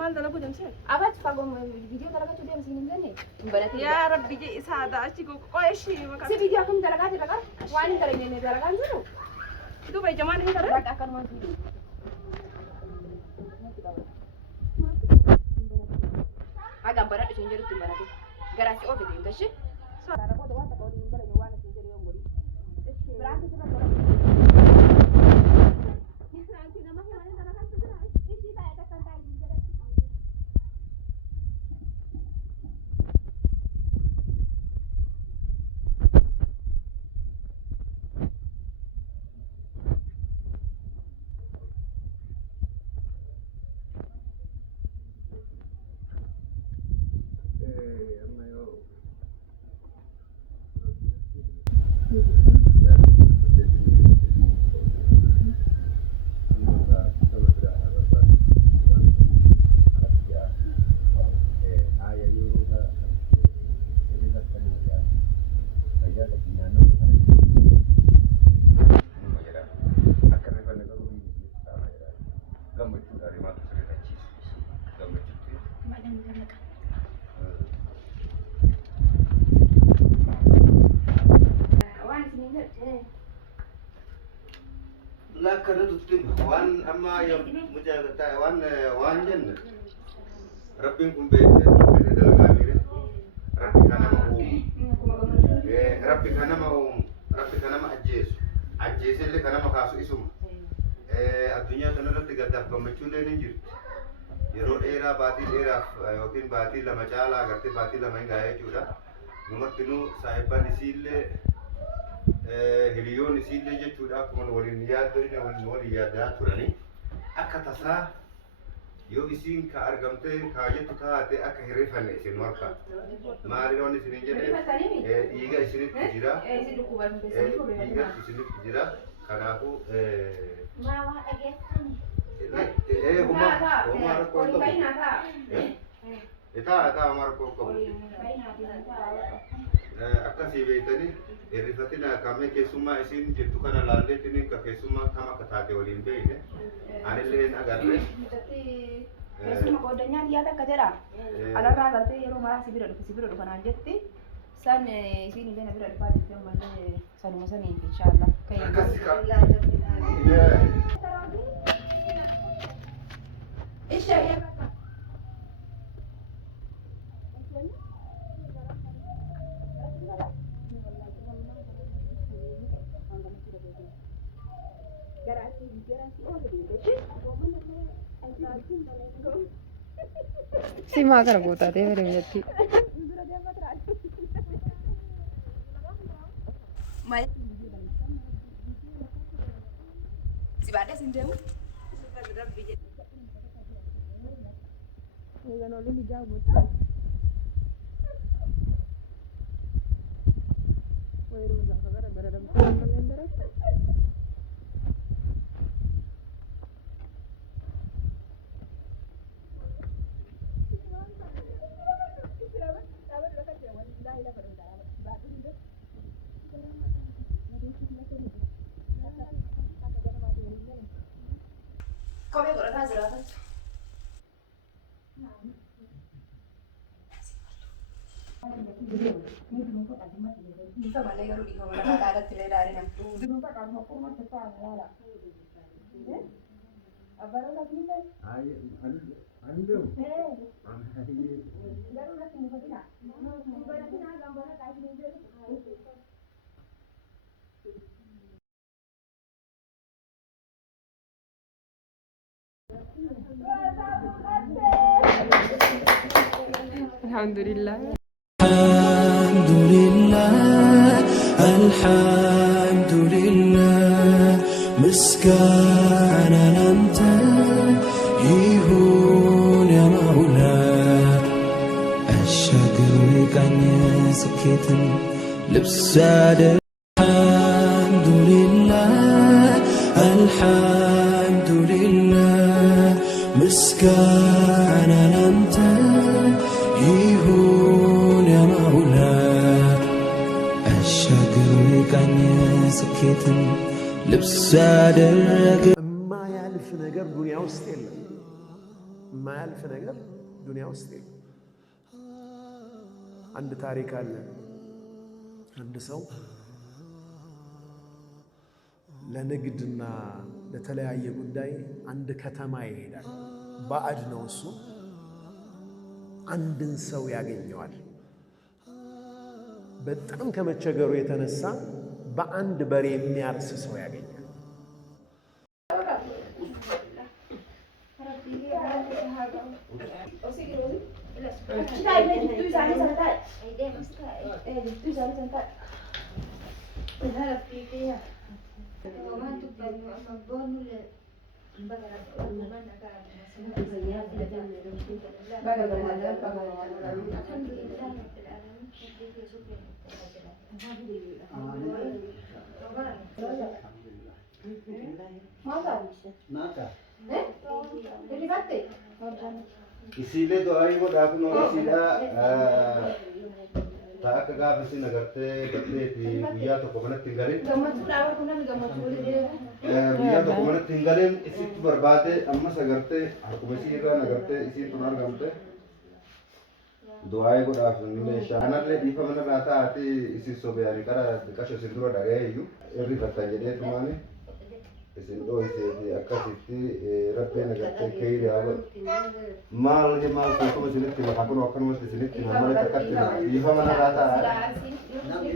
maal dalagu deemsee abachi fagoo viidiyoo dalagachuu deemsiin hin jenne baratee yaa rabbi je isaadha achi qo'eeshi si viidiyoo akkam dalagaa jira qara waan hin dalagne dalagaan jiru duuba jamaan hin dalagu bakka akkanuma agam baradhu isheen jedhutti hin barate garaasi oofe deemtashi saaraboota waan takka waliin hin dalagne waan isin jedhu yoon godhi biraanti sirra godha لا كردت تبه وان أما يوم مجاهدة وان جنة ربكم بيته في الغامرة ربي كان مهوم ربي كان مهوم ربي كان مأجيس أجيس اللي كان مخاص اسم الدنيا تنرد تقدر كمشون لنجر يرون إيرا باتي إيرا يمكن باتي لما جالا قرتي باتي لما ينقايا جودا نمرتنو صاحبا نسيل هليون نسيل جودا كمان ولينيات دورين ولينيات توراني أكتسا يو إسين كأرجمته كاجت تاعته أكهرفان إسين مركا ما ريون إسين جنة إيجا إسين تجرا إيجا إسين تجرا كناكو هما ركوب إتا أمر كوكب أكاسي بيتني الرفاتنا كامي كيسوما إسين جتو كنا لالتني كيسوما كما كتاتي ولين بينه أنا اللي نقدر Kesuma kodanya dia tak kejera. Ada orang kata yang marah sibir kan anjeti. San sini dia nak berada di tempat mana san masa ni insyaallah. Isya ya kata. Si makan aku tadi berarti. Si baada sindemu. Jangan oleh hijau betul. Wairu nak kagak berada dalam kalender. Kau yang berada di sana. Bisa balik kalau di kamar ada telur na. Dulu tak kan aku mau cepat nala. Abaru lagi ni. Ando. Baru lagi ni betul tak? Berarti nak gambar kayak ni je. Alhamdulillah. الحمد لله مسكانا أنت يهون يا مولاي الشكر كان سكت لبساد الحمد لله مسكانا أنت يهون يا مولاي الشكر كان سكت لبساد ما يعرف نجار دنيا وستيل የማያልፍ ነገር ዱንያ ውስጥ የለም። አንድ ታሪክ አለ። አንድ ሰው ለንግድና ለተለያየ ጉዳይ አንድ ከተማ ይሄዳል። ባዕድ ነው እሱ። አንድን ሰው ያገኘዋል። በጣም ከመቸገሩ የተነሳ በአንድ በሬ የሚያርስ ሰው ያገኛል። Isilee do'aa yoo dhaabnu isiidhaa ta'a akka gaafa isin agartee gaddeeti guyyaa tokko manatti hin galin guyyaa tokko manatti hin galin isitti barbaade ammas agartee harkuma isii irraan agartee isiin tun argamte do'aa yoo dhaabnu ni meeshaa kanallee dhiifa manarraa taa'ati isin sobeeyanii qara qasho isin dura dhaga'ee iyyuu irri fattan jedhee tumaani isin dhooyisee akkasitti rabbeen agartee keeyrii haa godhu maal hojii maal tokkuma isinitti lafa kun akkanumatti isinitti mammala takkatti dhiifa manarraa taa'aa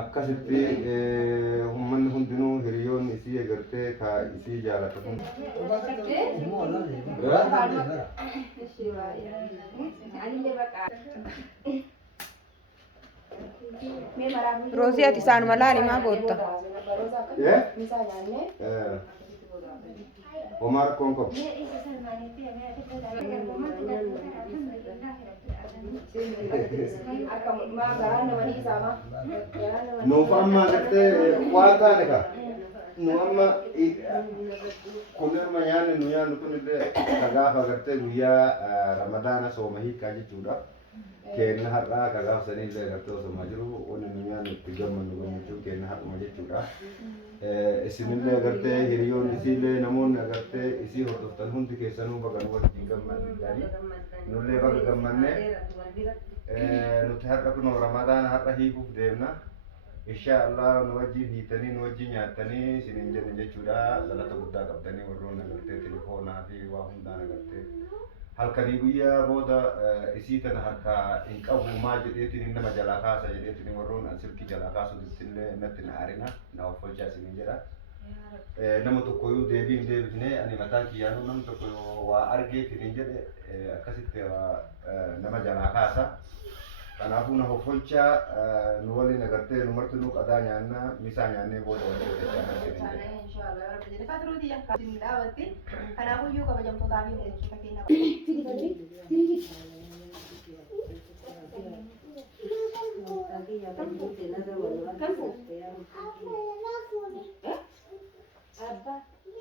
akkasitti uummanni hundinuu hiriyoonni isii agartee ka isii jaalatan Roosii ati isaanuma laali maa gootta? Omar Konko nuuf amma agartee waan taane ka nu amma kun amma nyaanni nu nyaannu kun illee ka gaafa agartee guyyaa ramadaana sooma hiikaa jechuudha. Kenna har'aa ka gaafa sanii illee agartee osoma jiru wanni nu nyaannu itti gammannu gammachuu kenna har'uma jechuudha. Isinillee agartee hiriyoonni isiillee namoonni agartee isii hordoftan hundi keessanuu baga nu wajjin gammadanii nullee baga gammannee nuti har'a kun ramadaana har'a hiikuuf deemna. Inshaallah nu wajjin hiitanii nu wajjin nyaatanii isiniin jenne jechuudha. Galata guddaa qabdanii warroonni agartee telefoonaa fi waa hundaan agartee halkanii guyyaa booda isii tana harka hin qabu maal jedheetiin nama jalaa kaasa jedheetiin warroon silkii jalaa kaasutti illee natti na aarina na offolchaa isiniin jedha. Nama tokkoyyuu deebiin deebifnee ani mataan kiyyaanuu namni tokko waa argeetiin jedhe akkasitti nama jalaa kaasa. Kanaafuu na offolchaa nu waliin agartee nu martinuu qadaa nyaannaa misaa nyaannee booda waliin hojjechaa kanaafuu kabajamtootaa fi hojjechiisa keenya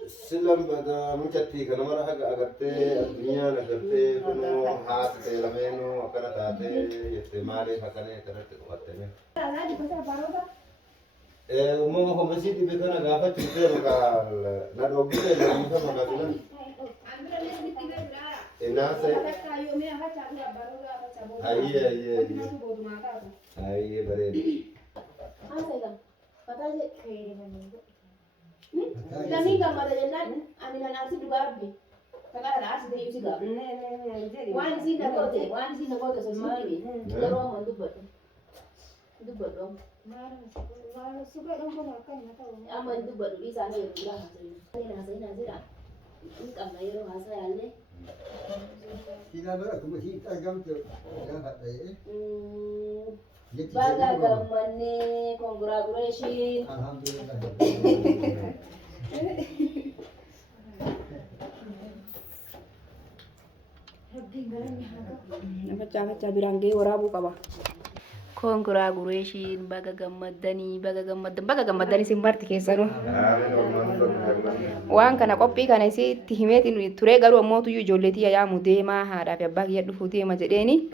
Silam mucatti kana mara haga agartee addunyaan agartee kunoo haasitee lameenuu akkana taatee jettee maaliif akkanee kanatti qofattame. Uumama komasii dhibe kana gaafachuu ta'e maqaa na dhoggite lammiifa maqaa sunan. Inaase. Ayyee bareeda. Namni gammada jennaan ani nan asii dhugaa arge. Kakak ada asli dari juga. Wan sih nak kau tu sendiri. Kalau orang tu betul. Aman tu betul bisa ni orang hasil. Ni dah. Ini kamera orang hasil ni. Kita berapa kita jam tu dah ada. Baga gamane congratulations. Alhamdulillah. Macam birangge warabu kaba. Congratulations baga gammadani simbarti keessanu. Waan kana qophii kana isitti himeetiin ture garuu ammootu ijoolleetii yaamu deemaa haadhaa fi abbaa kiyya dhufuu deema jedheeni.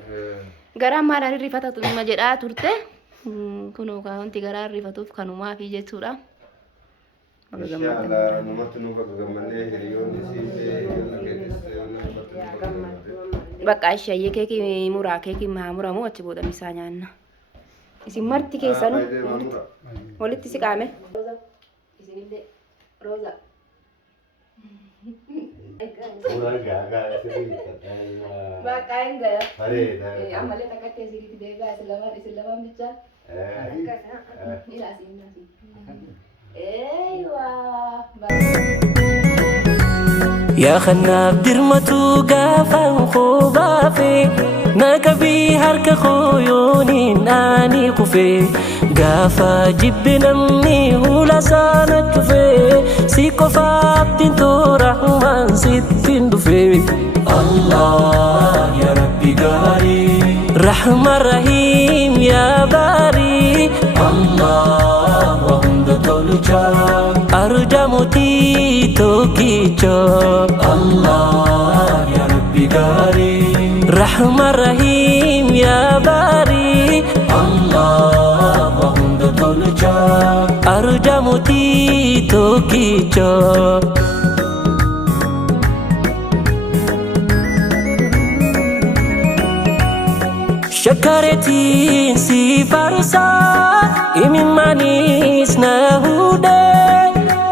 Garaan maadhaan rifata ma jedhaa turte. Kunoo wanti garaan rifatuuf kanumaa fi jechuudha. Inshallah namatti nu baga gammadnee hiriyoonni siitee Bakka ishee keekii muraa keekii muramu achi booda misaa nyaanna. Isin marti keessanu walitti siqaame. Isinillee Roza. Bakka hin gaya. Ammallee takkatti asirratti deebi'aa isin lamaan bicha. يا خناب درمتو قافا خوبافي نكبي هرك خويوني ناني قفي قافا جبنا مني ولا سانك في سيكو فابتين تو رحمن ستين دفي الله يا ربي قاري رحمن رحيم يا باري الله وهم دولجا أرجع موتي توكيجا الله يا ربي قاري رحمن رحيم يا باري الله وهم دولجا أرجع موتي توكيجا شكرتين سي فارسا إمين مانيس نهودة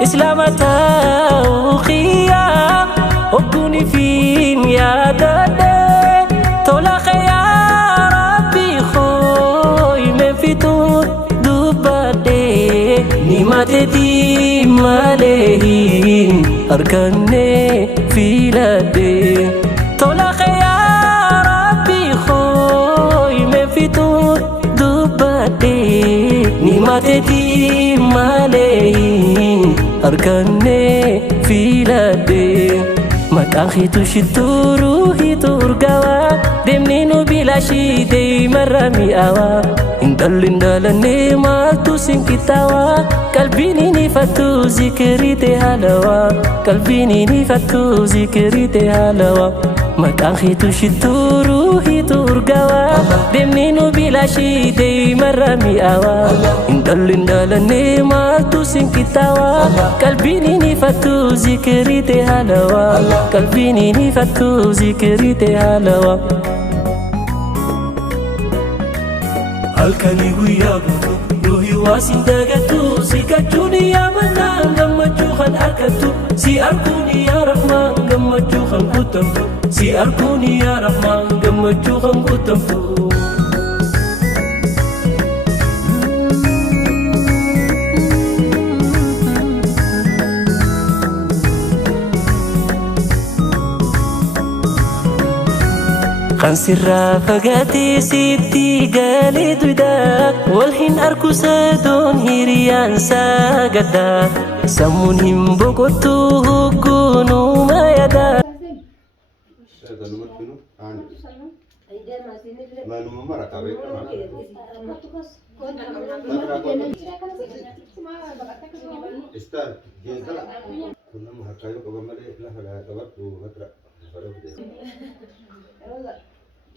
إسلامتا وخيا وكوني فين يا دادة طولك يا ربي خوي من فتون دبادة نيماتي مالين أركني في لدي طولك يا ربي خوي من فتون دبادة نيماتي مالين أركني في لدي مكاخي تشتو روحي ترقوا دمنينو بلا شي دي مرمي أوا indalindalane maltu singkitawa kalbini ni fatu zikri te halawa kalbini ni fatu zikri te halawa makakhi tu shituru hiturgawa demninu bila shi de marami awa indalindalane maltu singkitawa kalbini ni fatu zikri te halawa kalbini ni fatu zikri te halawa Alkani guyyaa guutuu ruuhi waasin dagatu si kachuuni yaa mannaan gammachuu kan argattu si arguuni yaa rahmaan gammachuu kan guutamtu si arguuni yaa rahmaan gammachuu kan guutamtu. Kan sirraa fagaatee sitti galee duydaa walhin arkusadoon hiriyaan sagadaa sammuun hin boqottu hogguunuma yadaa.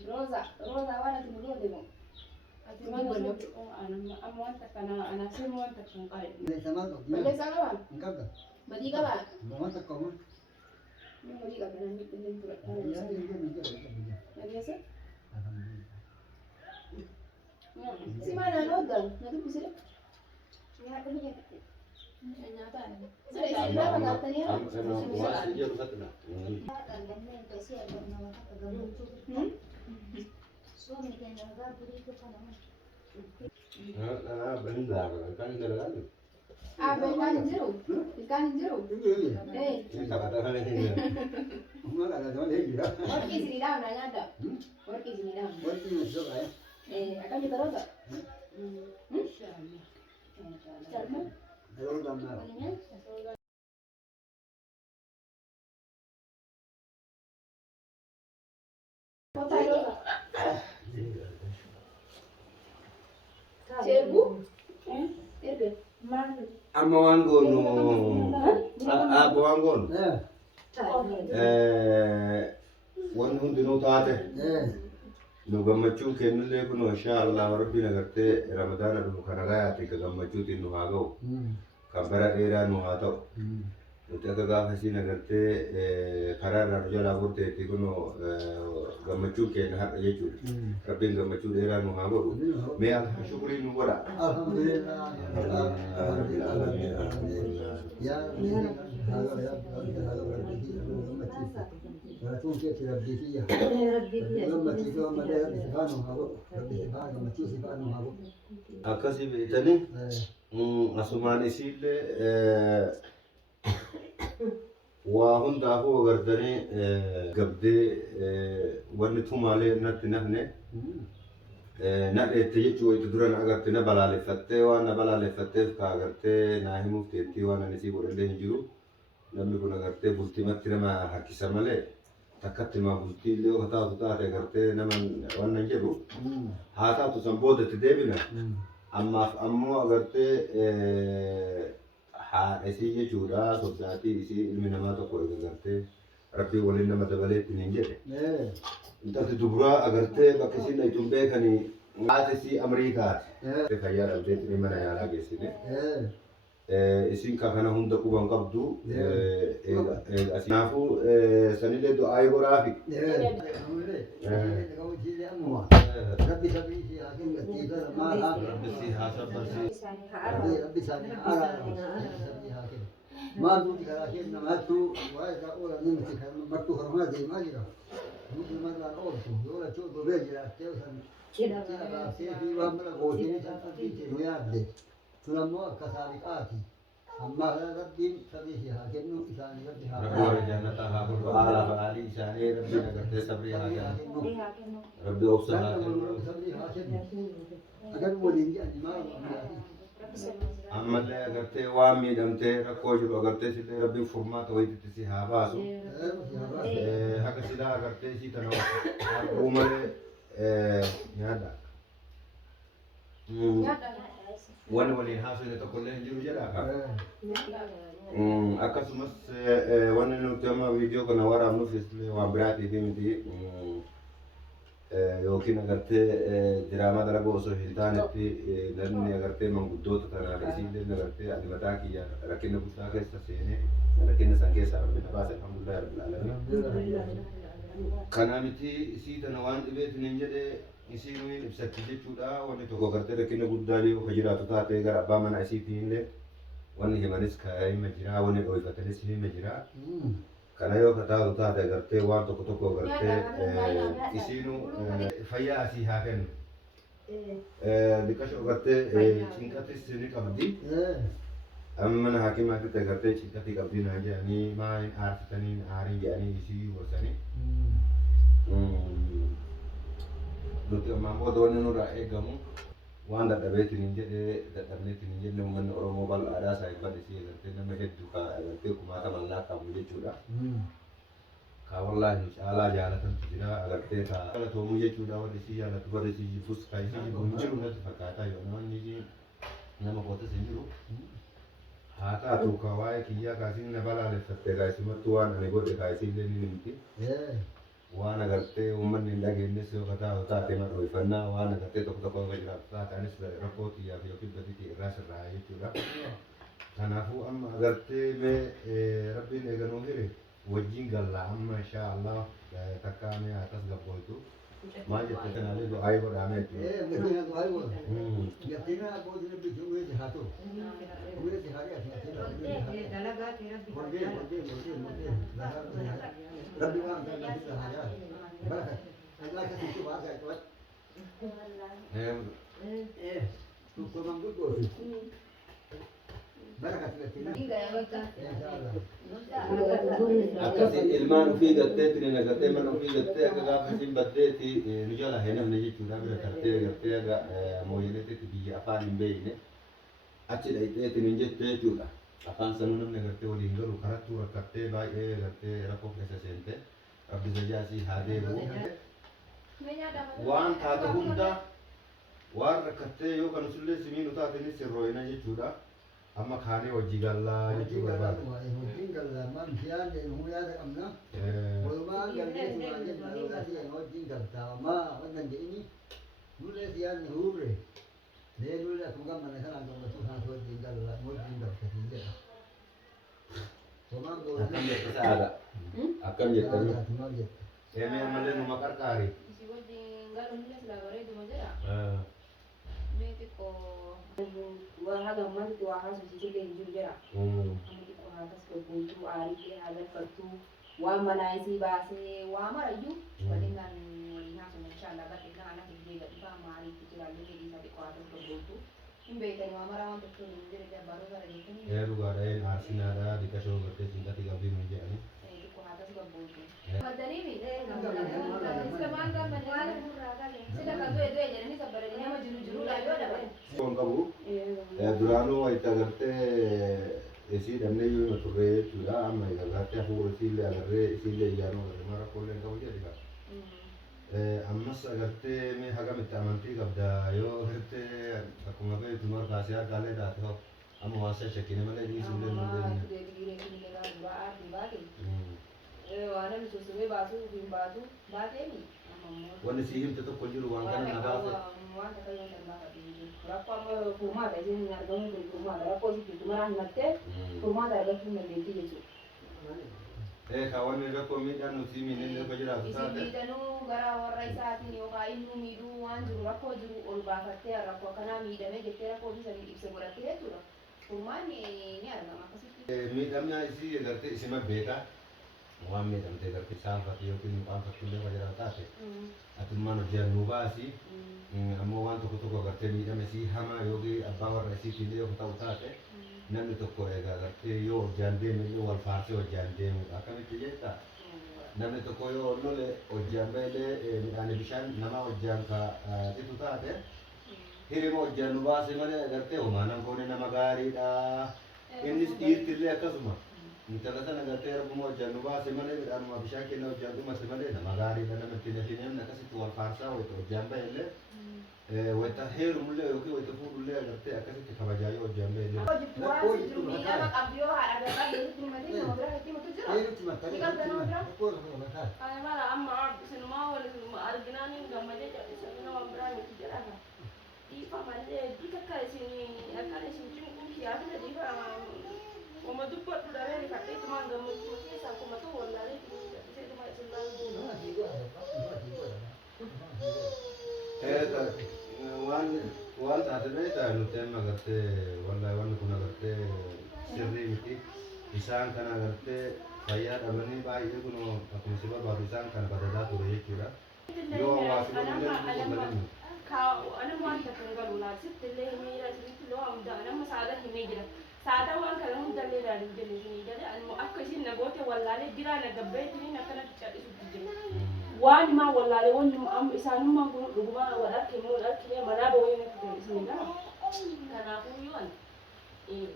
Rosa wana tumulia demo. Ati mana amuan takana anasir muan takkan kaya. Boleh sana wan? Badi ka ba? Badi ka ba? Nanti turat. Lagi asa? Si mana nodal? Nanti bisa. Ya, boleh. Mana ada zaman lagi ya. Working is okay. Kalau dah nak. Amma waan goonu abbo waan goonu wanni hundinuu taate nu gammachuu kennullee kun insha Allah rabbiin agartee ramadaana dhufu kana gayaati ka gammachuutiin nu haa ga'u kan bara dheeraa nu haa ta'u nuti akka gaafa isiin agartee karaa irraa nu jalaa furteetti kun gammachuu keenya har'a jechuudha rabbiin gammachuu dheeraa nu haa godhu mee shukrii nu godha Alhamdulillah. Ya Rasul ke rabbi fiya. Lamma tijo amma da rabbi subhanahu wa ta'ala. Rabbi subhanahu wa ta'ala. akkasii beektanii asumaan isiillee waa hundaafuu agartanii gabdee wanni tumaalee natti nafne nadheette jechuu itti duran agarte na balaaleffattee waan na balaaleffatteef ka agartee naa himuuf teettii waan ani sii godhallee hin jiru namni kun agartee bultimatti nama harkisa malee takkatti ma bultii illee yoo taatu taate agartee nama waan nan jedhu haa taatu san boodatti deebina ammaaf ammoo agartee haadha isii jechuudha soddaatii isii ilmi namaa tokko agartee rabbii waliin nama dabaleetti hin jedhe intalti dubraa agartee bakka isiin dhaytuun beekanii haati isii Amriikaati fayyaa dhabdeetti mana yaalaa geessine isin ka kana hunda quban qabdu kanaafuu sanillee du'aa godhaafi Rabbi sabisi hakim gatiisa maala. rabbi si haa sabbarsi Rabbi sani ala. Maal nuti karaa keenya namaattu waa'ee isaa oolan nuti kan mattu hormaa deemaa jira. Nuti marraan ooltu yoo lachuu gobee jiraattee san cina baasee fi waan mala gootee san qabdiitti nu yaadde. Sun ammoo akka saaliqaati. Amma rabbiin sabisi haa kennu isaanii rabbi haa rabbi warra jannataa haa godhu haala ba'aalii isaanii rabbi agartee sabrii haa kennu rabbi obsa haa kennu sabri haa kennu. Agar waliin jedhani maal ammaati. ammallee agartee waan miidhamtee rakkoo jiru agartee sillee rabbiin furmaata wayititti si haa baasu haga silaa agartee isii tana arguu malee nyaadha wanni waliin haasofne tokkollee hin jiru jedha akkasumas wanni nuti amma viidiyoo kana waraabnuuf illee waan biraatiif miti yookiin agartee diraamaa dalaguu osoo hin taanetti namni agartee manguddoota tanaaf isiillee agartee ati mataa kiyya rakkina guddaa keessa seenee rakkina san keessa rabbi na baase alhamdulillah rabbil alamin kana miti isii tana waan dhibeetiin hin jedhee isiin nuyin ibsatti jechuudha wanni tokko agartee rakkina guddaa yoo ka jiraatu taate gara abbaa mana isiitiin illee wanni himanis ka hima jira wanni dhoofatanis hima jira kana yoo ka taatu taate agartee waan tokko tokko agartee isiinu fayyaa asii haa kennu dhiqasho agartee cinqatis ni qabdi amma mana hakimaatitti agartee cinqatii qabdi naan jedhanii maaliin aarsitanii aarii jedhanii isii gorsanii nuti ammaan booda wanni nurraa eegamu waan dadhabeetiin hin jedhee dadhabneetiin hin jenne uummanni Oromoo bal'aadhaa saayibban isii agartee nama hedduu ka agartee kumaataman laaqamu jechuudha. Ka wallaahi caalaa jaalatantu jira agartee ka galatoomuu jechuudha warri isii jaalatu warri isii jibbus ka isii jibbu hin jiru natti fakkaataa yoo namni nama qootas hin jiru. Haa taatu ka waa'ee kiyyaa kaasiin na balaaleffatte kaasimattuu waan ani godhe kaasiillee ni himti. Waan agartee uummanni hin dhageenyes yoo kataa taate ma dhoofannaa waan agartee tokko tokko akka jiraatu taataanis rakkoo xiyyaaf yookiin badii irraa sirraa jechuudha. Kanaafuu amma agartee mee rabbiin eeganuu hire wajjin galla amma insha Allah takkaa mee haatas gabbooytu Maal jettee kanaalee du'aa yoo dhaame jechuudha. Mudina tuh ayo. Yatina aku ini bikin gue sehatu. Gue sehari aja. Mungkin. Rabbi mah kan kita ada. Barat. Allah kasih itu bahasa itu. Tuh kurang gue. Akkasi ilmaan ofii gattee tiriina gattee mana ofii gattee akka gaafa isin baddeeti nu jala hin namne jechuudha bira tartee gattee aga mooyeleetti biyya afaan hin beekne achi dhayxeetiin hin jette jechuudha. Afaan sanuu namni gartee waliin galu karattuu rakkattee baay'ee gartee rakkoo keessa seente rabbi zajaasii haa deebi'u. Waan taate hunda waan rakkattee yoo kan sullee simiin utaatinis sirrooyina jechuudha. Amma kaanee hojii gallaa jechuudha barbaada. Hojii gallaa maamsiyaan deemu yaada qabna. Walumaa galtee sumaa jenna hojii galtaa maa wannan jedhini nullee siyaasni huurre lee nullee akkuma gammana kanaan gammachuu isaas hojii gallaa hojii galtatii jedha. Akkam jette saada? Akkam jettanii? Eemee malee numa qarqaari. وهذا ما تدو عاصم سيجي ينجر جرا. هذا سكوتو عارفة هذا فرتو ومنايسي باسه وامرأيو ولكن الناس إن شاء الله بعد أنا تجي لقطة معرفة تجرا لي كذي سبي قاعدة سكوتو إن بيتنا وامرأ وان تكتو ينجر جرا بارو كاره يمكن. يا لغارين عارسنا را دكاشو برتة سنتا تيجا بيم يجاني. itu kata sekutu. Madani ni, sekarang kan mana sudah kado itu aja ni sebenarnya nama juru-juru lagi ada apa? Kau kamu? Durano itu isi dan ni juga turun juga ama ya, berarti aku sile jano mara kolen kau jadi kan? Amma sagarte me haga mitamanti kabda yo herte aku ngapain itu mara kasih kale dah tu amma wasa cekine malah di sile malah. Wana misusube basu bimbatu bateni Wani sihim tetap kunjul uang kan nabas. wan kata yang terbaik ini berapa rumah ada sini ngargong di rumah ada posisi cuma nanti rumah ada lagi nanti itu Kawan ni rakam minta nusi minin ni kerja apa isi sahaja. kita nu gara warai saat ini okai nu midu wan juru rakam juru ulbah kate rakam karena mida me kita rakam bisa bisa berarti itu lah rumah ni ada nama kasih Midamnya isi kerja isi mah beda. Wah midam te kerja sampai yo kini pampat kuliah kerja apa sih? Atau mana dia nubasi? Amo wan toko kerja midam isi hama yogi abawar isi pilih yo tahu sahaja. Namni tokko egaa gartee yoo hojjaan deeme illee wal faarsee hojjaan deemu akkamitti jetta namni tokko yoo lole hojjaan baheelee midhaan bishaan nama hojjaan ka xitu taate hirima hojjaan nu baase malee gartee homaanan koone nama gaariidha innis dhiirtillee akkasuma intala sana gartee rabbuma hojjaan nu baase malee midhaanuma bishaan kenna hojjaan dhumase malee nama gaariidha namatti hin namni akkasitti wal faarsaa wayita hojjaan baheellee wayita heeru mullee yookiin wayita fuudhullee agartee akkasitti kabajaa yoo hojjaan baheellee. Waan taate beektaa nuti amma agartee wallahi wanni kun agartee sirrii miti isaan kana agartee fayyaa dhabanii baay'ee kun akkuma si barbaadu isaan kana badadaa ture jechuudha. Yoo hawaasni illee bal'inni. Ana waan takka galu laal sitti illee himee jira sitti loo hunda nama saada himee jira. Saada waan kana hunda illee ilaaluuf jenne himee jira. Akka isin nagoote wallaalee jira nagabbeetiin akkanatti callisuutti jira. Waan ma wallaalee wanni isaanummaan kun dhugumaa walakkeemee manaa ba'uu natti isinidha. Kanaafuu yoon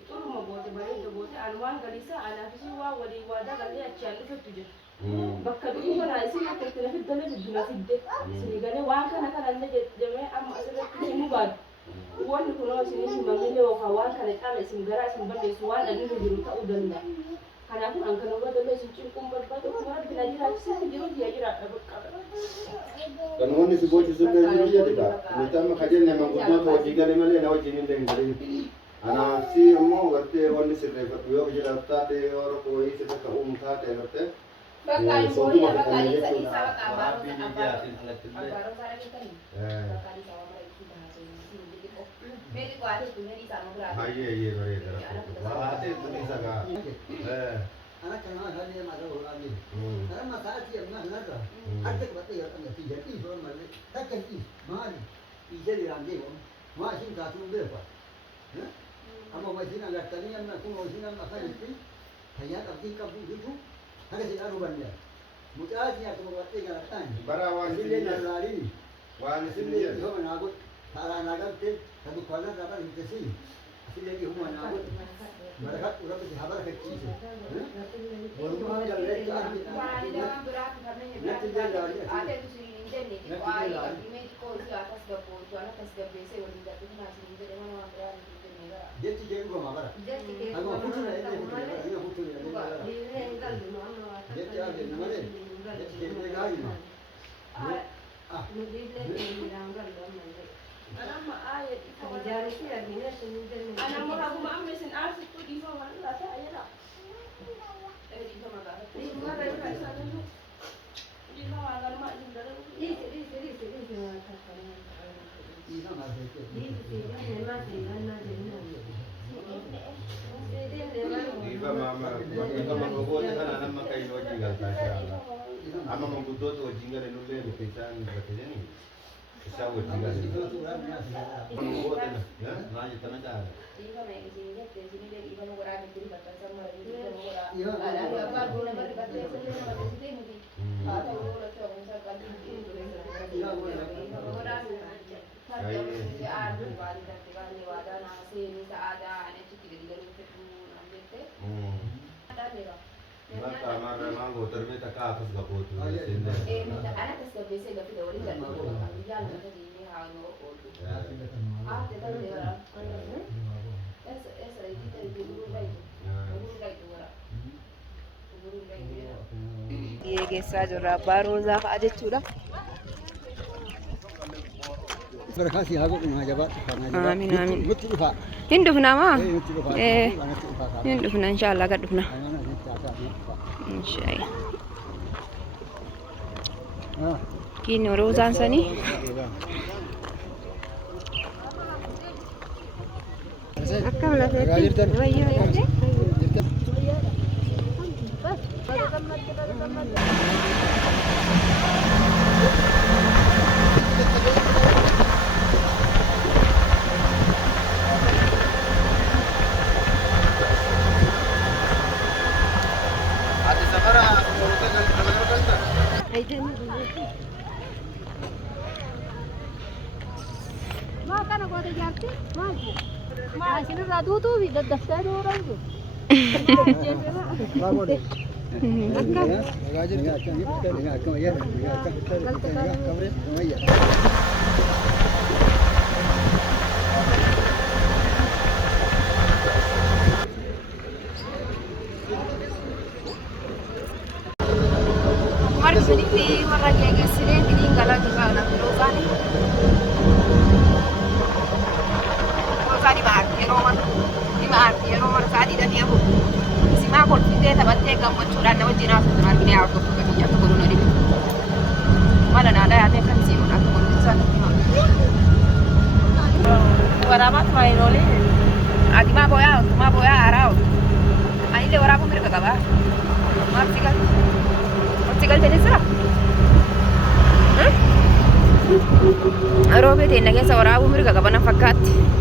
xuruma goote bareeda goote an waan galiisa anaafis waa walii waadaa galee achaan dhufettu jira. Bakka dhufu kanaa isin akka itti lafi galee bidduna fidde isin galee waan kana kanallee jedhamee amma asirratti himuu baadu. Wanni kunoo isin himamee yookaan waan kana caala isin garaa isin balleessu waan adii jiru ta'uu danda'a. Kanaafuu an kana wadalee isin cinquun barbaadu kuma rabbina jiraachisee jiru ji'a jiraadha bakka. Kan wanni si boochisuullee jiru jedhudha. Nuti amma kajeellee manguddoota hojii galee malee na wajjin illee hin galin. Anaafsi immoo gartee wanni sirreeffatu yoo jiraatu taate yoo rakkoo wayii sirriitti uumu taate gartee Bakka ini boleh ya, bakka ini saya bisa kabar Meri ko ate tu meri sama berapa? Iya beredar. Wah ate itu bisa kak. anak kenal hal yang ada orang ini. Karena masalah dia mana ada. Ada berarti ya ada tiga ini soal mana. Takkan ini mana? Ije di rantai om. Masih tak tahu berapa. Ama masih nak tanya yang nak kumau sih nak makan itu. Hanya tapi kamu itu ada sih arubannya. Mungkin aku mau buat tiga tanya. Barawan Sini sini. lari. Wan Sini sini. itu mana aku. Salah nagar tu, satu kawan dapat itu sih. Sini lagi humana aku. Mereka orang mesti habar kecil sih. Baru mana jalan itu ahli. Nanti dia lari. Ada tu sini ni jadi ko ai ini ko si atas gapo tu anak atas gapo se wali jatuh tu masih ni jadi mana orang berani tu ni lah. Dia tiga gua habar. Aku putus lah ini. Dia putus lah. Dia tiada nama dia. Dia tiga lagi mah. Anak mak ayat itu. Anak mak aku mak mesin arsi tu di bawah mana tak ayat tak. Di bawah mana? Di bawah mana dulu. Di bawah mana mak juga dulu. Ini nama dia. Iba mama, iba manggogo kan anak makai wajib kan Allah. Ama manggogo tu wajib kan dulu le pisan betul ni. Bisa wajib kan. Manggogo tu ya, naji tanah dah. Iba mai sini dia sini dia iba mau orang itu baca sama iba mau orang. Ada apa guna bagi baca sama sini mesti. Ada orang tu orang saya kan itu. Iba mau orang. Kalau dia ada balik dari balik ada nasi ni tak ada ane cuci dari itu ambil teh. Ada dia. Maka mara manggo ternyata ka atas gapo tu. Sini. Anak kesal biasa gapi dah orang tak tahu. Jalan tadi ni halu old. Kita dia. Esa itu dari dulu lagi. Dulu lagi orang. Dulu lagi. Iya geessaa jirra abbaa roozaa fa'a jechuudha. Berkasih aku kena jabat. Amin amin. Mesti lupa. Hin dhufnaa maa? Mesti lupa. Hin dhufna inshaallah gad dhufna. Inshaa. Kiini roozaan sanii. Akkam lafeetti wayyoo yaade. Ada sekarang urusan kalau ما كان قد جابتي ما ما شنو رادوتو في الدفتر ورانجو Mari sini warna dia sini tinggal lagi kalau terusan. Di Marti, Roma Sadi da Dio. Si ma col fidete batte gambo ciuranno oggi no, se non ne auto che mi ha con uno di più. Ma non ada ate fanzimo, na con pizzata di no. Waramat mai role. Adi ma boya arao. Ani le warapo mereka kaba. Martigal tenis ra. Robe tenne che sa warapo mereka kaba na fakkatti.